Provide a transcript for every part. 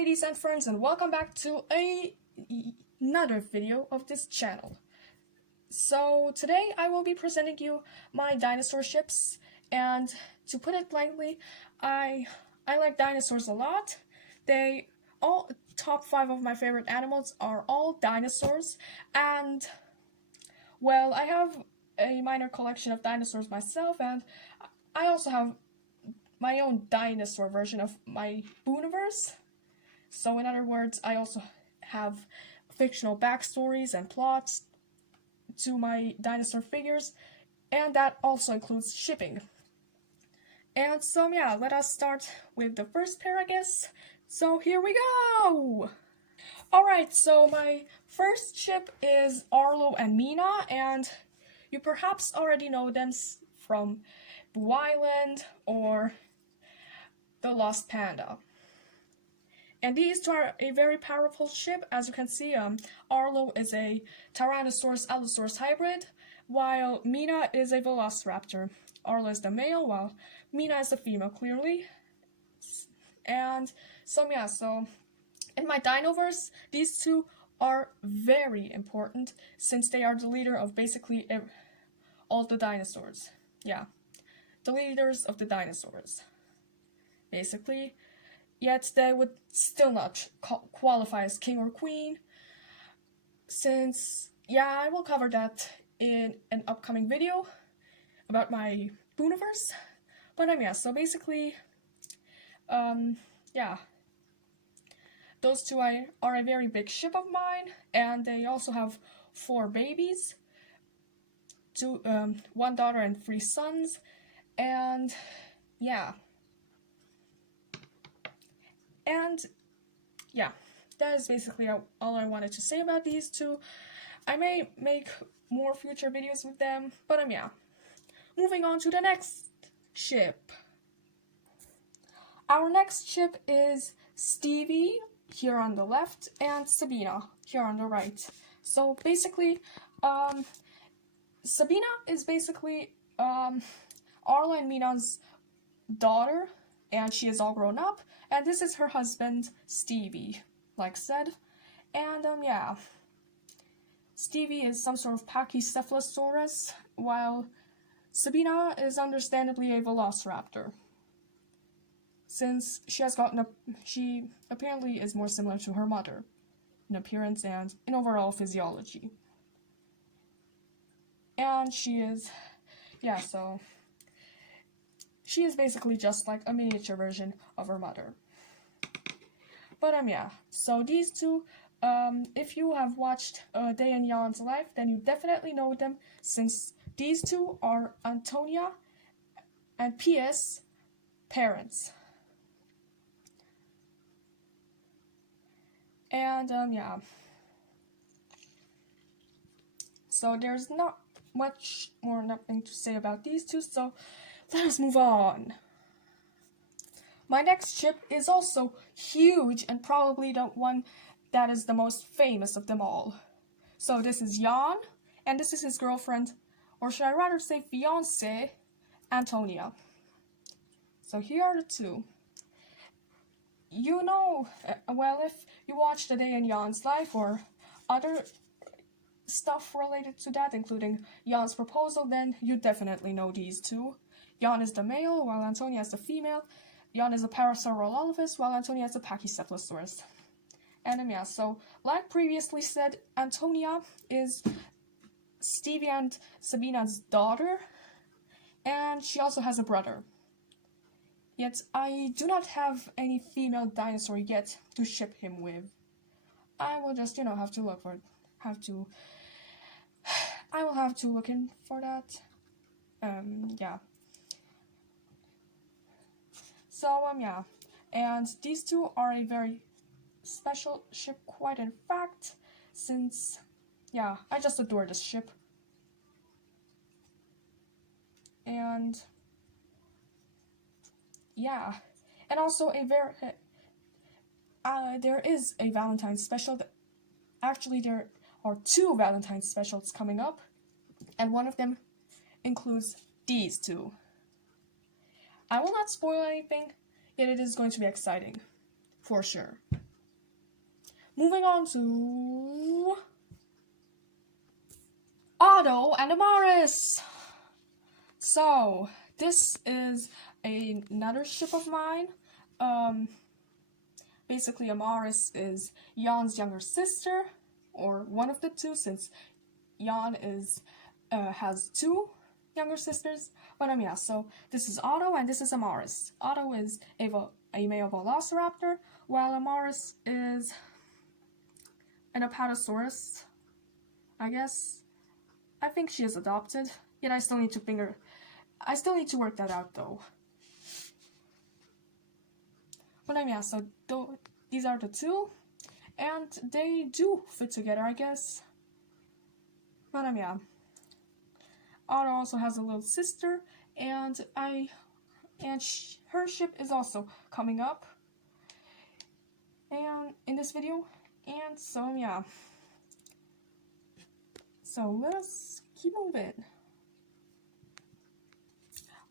ladies and friends, and welcome back to another video of this channel. So today I will be presenting you my dinosaur ships, and to put it lightly, I like dinosaurs a lot. Top 5 of my favorite animals are all dinosaurs, and well, I have a minor collection of dinosaurs myself, and I also have my own dinosaur version of my Booniverse. So in other words, I also have fictional backstories and plots to my dinosaur figures, and that also includes shipping. And so yeah, let us start with the first pair, I guess. So here we go! Alright, so my first ship is Arlo and Mina, and you perhaps already know them from Boo Island or The Lost Panda. And these two are a very powerful ship. As you can see, Arlo is a Tyrannosaurus-Allosaurus hybrid, while Mina is a Velociraptor. Arlo is the male, while Mina is the female, clearly. And so yeah, so in my Dinoverse, these two are very important since they are the leader of basically all the dinosaurs. Yeah, the leaders of the dinosaurs, basically. Yet they would still not qualify as king or queen, since, yeah, I will cover that in an upcoming video about my Booniverse. But yeah, so basically, yeah, those two are a very big ship of mine, and they also have 4 babies, 1 daughter and 3 sons, and yeah. And yeah, that is basically all I wanted to say about these two. I may make more future videos with them, but yeah. Moving on to the next ship. Our next ship is Stevie, here on the left, and Sabina, here on the right. So basically, Sabina is basically Arlo and Mina's daughter, and she is all grown up, and this is her husband, Stevie, like said. And yeah, Stevie is some sort of Pachycephalosaurus, while Sabina is understandably a Velociraptor, since she apparently is more similar to her mother in appearance and in overall physiology. And she is, yeah, so she is basically just like a miniature version of her mother. But yeah, so these two, if you have watched A Day in Jan's Life, then you definitely know them, since these two are Antonia and P.S. parents. And yeah, so there's not much more nothing to say about these two, so let us move on. My next ship is also huge and probably the one that is the most famous of them all. So this is Jan, and this is his girlfriend, or should I rather say fiancée, Antonia. So here are the two. You know, well, if you watched A Day in Jan's Life or other stuff related to that, including Jan's proposal, then you definitely know these two. Jan is the male, while Antonia is the female. Jan is a Parasaurolophus, while Antonia is a Pachycephalosaurus. And yeah, so like previously said, Antonia is Stevie and Sabina's daughter, and she also has a brother. Yet I do not have any female dinosaur yet to ship him with. I will just, have to look for it. I will have to look in for that. Yeah. So, yeah. And these two are a very special ship, quite in fact, since, yeah, I just adore this ship. And yeah, and also there is a Valentine's special. Actually, there are 2 Valentine's specials coming up, and one of them includes these two. I will not spoil anything, yet it is going to be exciting, for sure. moving on to Otto and Amaris. So, this is another ship of mine. Basically, Amaris is Jan's younger sister, or one of the two, since Jan has two younger sisters. But yeah, so this is Otto and this is Amaris. Otto is a male velociraptor, while Amaris is an apatosaurus, I guess. I think she is adopted, yet I still need to work that out though. But yeah, so these are the two, and they do fit together, I guess. But yeah, Otto also has a little sister, and her ship is also coming up, and in this video, and so yeah. So let's keep moving.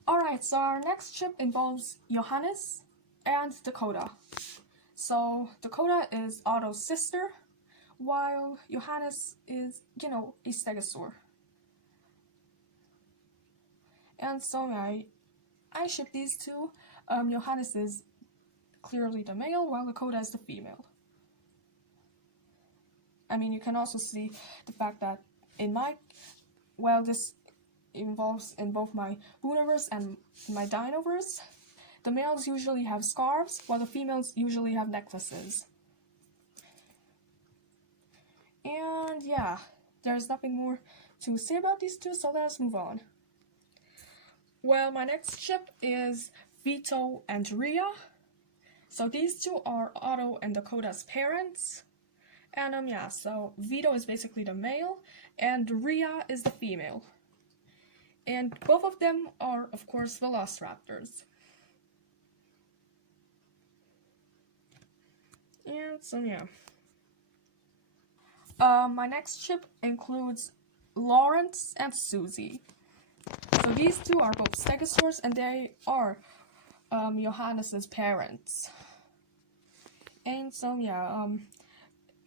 Alright, so our next ship involves Johannes and Dakota. So Dakota is Otto's sister, while Johannes is, a stegosaur. And so yeah, I ship these two. Johannes is clearly the male, while Dakota is the female. I mean, you can also see the fact that this involves in both my Booniverse and my Dinoverse. The males usually have scarves, while the females usually have necklaces. And yeah, there's nothing more to say about these two, so let's move on. Well, my next ship is Vito and Ria. So these two are Otto and Dakota's parents. And yeah, so Vito is basically the male, and Ria is the female. And both of them are, of course, velociraptors. And so yeah. My next ship includes Lawrence and Susie. So these two are both stegosaurs, and they are Johannes's parents. And so yeah,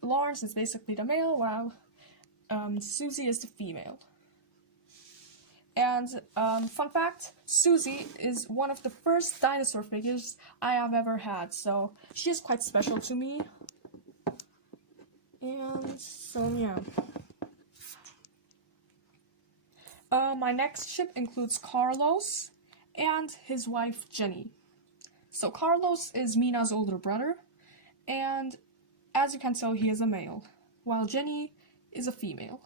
Lawrence is basically the male, while Susie is the female. And fun fact, Susie is one of the first dinosaur figures I have ever had, so she is quite special to me. And so yeah. My next ship includes Carlos and his wife Jennie. So Carlos is Mina's older brother, and as you can tell, he is a male, while Jennie is a female.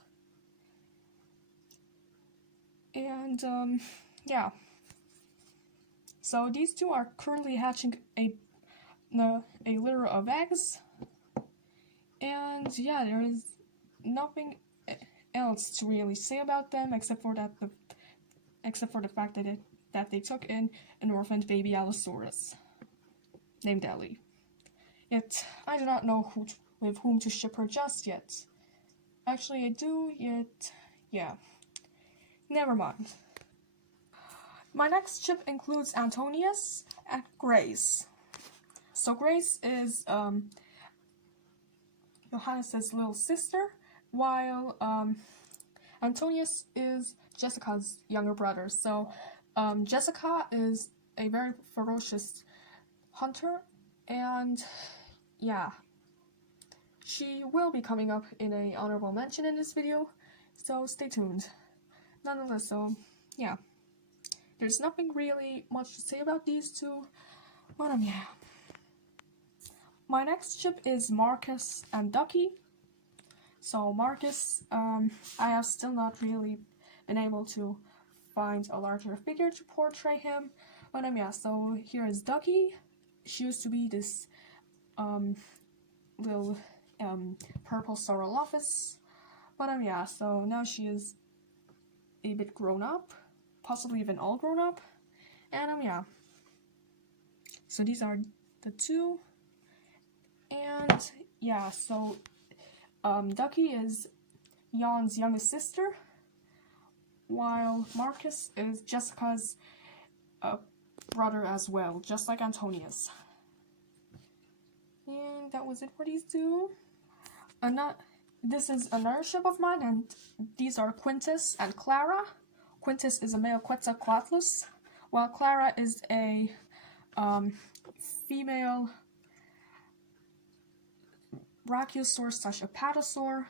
And yeah. So these two are currently hatching a litter of eggs. And yeah, there is nothing else to really say about them except for the fact that they took in an orphaned baby Allosaurus named Ellie. Yet I do not know with whom to ship her just yet. Actually, I do, yet yeah. Never mind. My next ship includes Antonius and Grace. So Grace is Johannes' little sister, while Antonius is Jessica's younger brother. So Jessica is a very ferocious hunter, and yeah, she will be coming up in an honorable mention in this video, so stay tuned. Nonetheless, so yeah, there's nothing really much to say about these two, but yeah. My next ship is Marcus and Ducky. So Marcus, I have still not really been able to find a larger figure to portray him, but yeah, so here is Ducky. She used to be this little purple Saurolophus, but yeah, so now she is a bit grown up, possibly even all grown up, and yeah. So these are the two, and yeah, so Ducky is Jan's youngest sister, while Marcus is Jessica's brother as well, just like Antonius. And that was it for these two. This is another ship of mine, and these are Quintus and Clara. Quintus is a male Quetzalcoatlus, while Clara is a female Brachiosaur/Apatosaur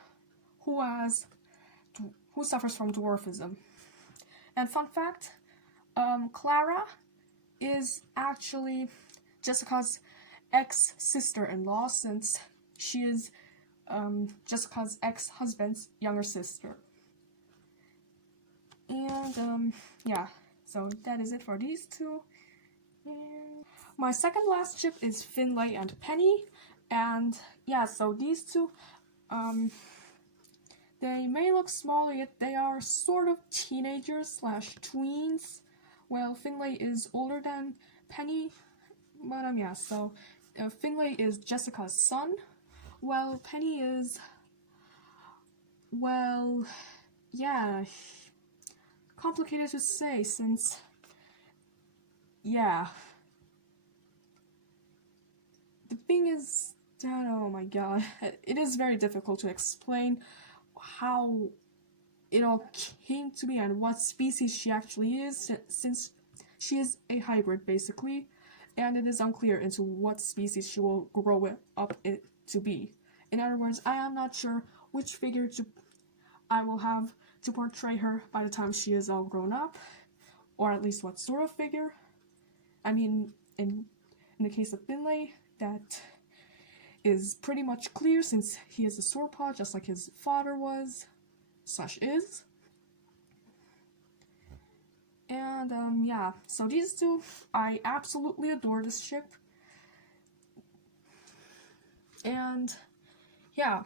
who suffers from dwarfism. And fun fact, Clara is actually Jessica's ex-sister-in-law, since she is Jessica's ex-husband's younger sister. And yeah, so that is it for these two. And my second last ship is Finnley and Penny, and yeah, so these two, they may look small, yet they are sort of teenagers / tweens. Well, Finnley is older than Penny, but yeah, so Finnley is Jessica's son, while Penny is, well, yeah, complicated to say, since, yeah, the thing is, oh my god, it is very difficult to explain how it all came to be and what species she actually is, since she is a hybrid basically, and it is unclear into what species she will grow up to be. In other words, I am not sure which figure I will have to portray her by the time she is all grown up, or at least what sort of figure. I mean, in the case of Finnley, that is pretty much clear, since he is a sauropod just like his father was / is. And yeah, so these two, I absolutely adore this ship. And yeah,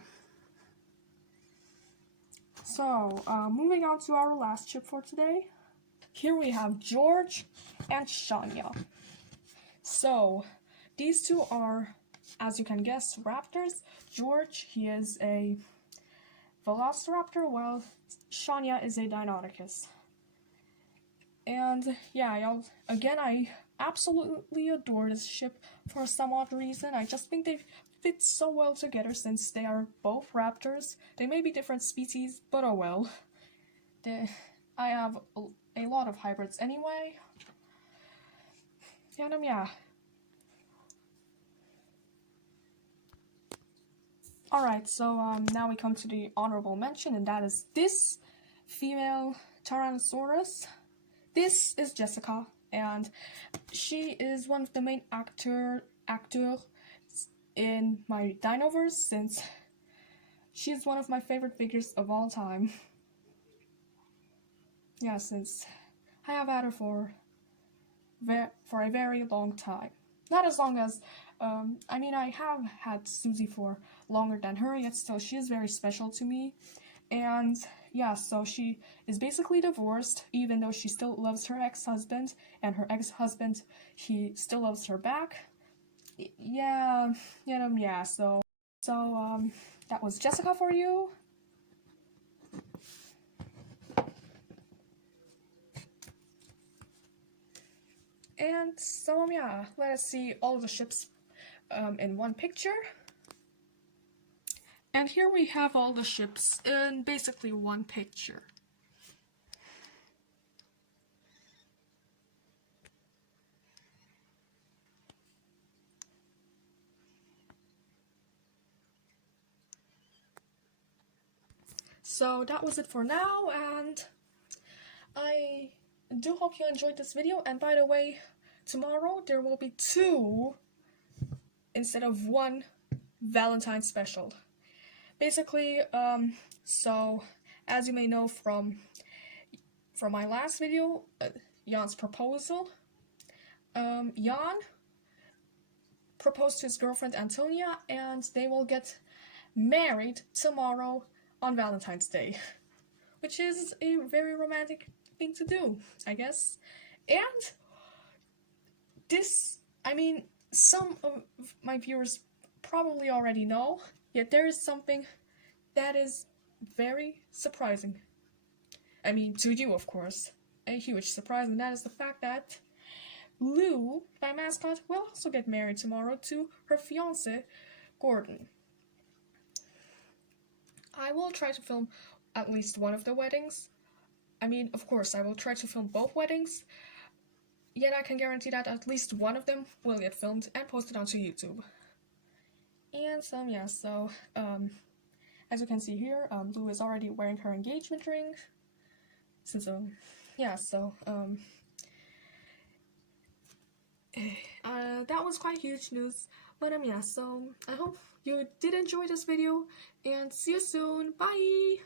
so moving on to our last ship for today. Here we have George and Shania. So these two are, as you can guess, raptors. George, he is a velociraptor, while Shania is a Deinonychus. And yeah, I absolutely adore this ship for some odd reason. I just think they fit so well together, since they are both raptors. They may be different species, but oh well. I have a lot of hybrids anyway. And yeah. Alright, so now we come to the honorable mention, and that is this female Tyrannosaurus. This is Jessica, and she is one of the main actors in my Dinoverse, since she is one of my favorite figures of all time. Yeah, since I have had her for a very long time. Not as long as, I mean, I have had Susie for longer than her, yet still she is very special to me. And yeah, so she is basically divorced, even though she still loves her ex-husband, and her ex-husband, he still loves her back. Yeah, so that was Jessica for you. And so yeah, let us see all the ships in one picture. And here we have all the ships in basically one picture. So that was it for now, and I do hope you enjoyed this video. And by the way, tomorrow there will be 2 instead of 1 Valentine's special. Basically, so as you may know from my last video, Jan's proposal, Jan proposed to his girlfriend Antonia, and they will get married tomorrow on Valentine's Day, which is a very romantic thing to do, I guess. And this, I mean, some of my viewers probably already know, yet there is something that is very surprising. I mean, to you, of course, a huge surprise, and that is the fact that Lou, my mascot, will also get married tomorrow to her fiancé, Gordon. I will try to film at least one of the weddings. I mean, of course, I will try to film both weddings, yet I can guarantee that at least one of them will get filmed and posted onto YouTube. And as you can see here, Blue is already wearing her engagement ring. That was quite huge news. But so I hope you did enjoy this video, and see you soon. Bye!